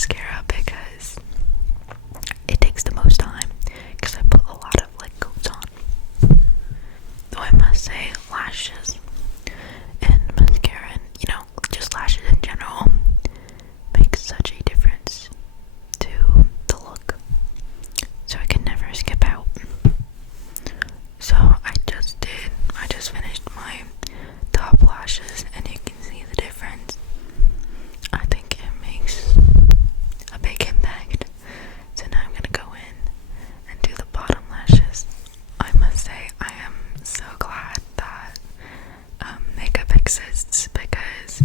mascara because it takes the most time because I put a lot of like coats on. Though I must say, lashes and mascara and, just lashes in general make such a difference to the look. So I can never skip out. So I just finished my top lashes and you can see the difference. I think it makes a big impact. So now I'm gonna go in and do the bottom lashes. I must say I am so glad that makeup exists, because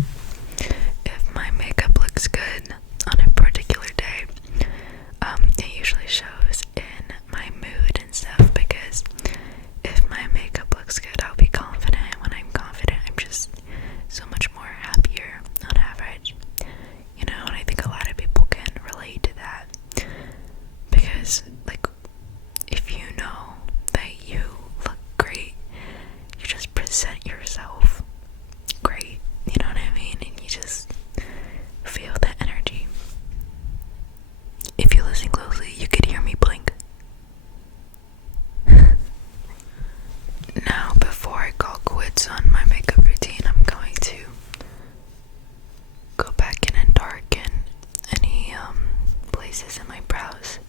if my makeup looks good on a particular day, it usually shows in my mood and stuff, because if my makeup looks good, I'll be confident. When I'm confident, I'm just so much more happier on average, and I think a lot of people can relate to that, because like, if you know that you look great, you just present yourself great, you know what I mean, and you just feel that energy. If you listen closely, you could hear me blink. Now, before I call quits on my makeup routine, I'm going to go back in and darken any places in my brows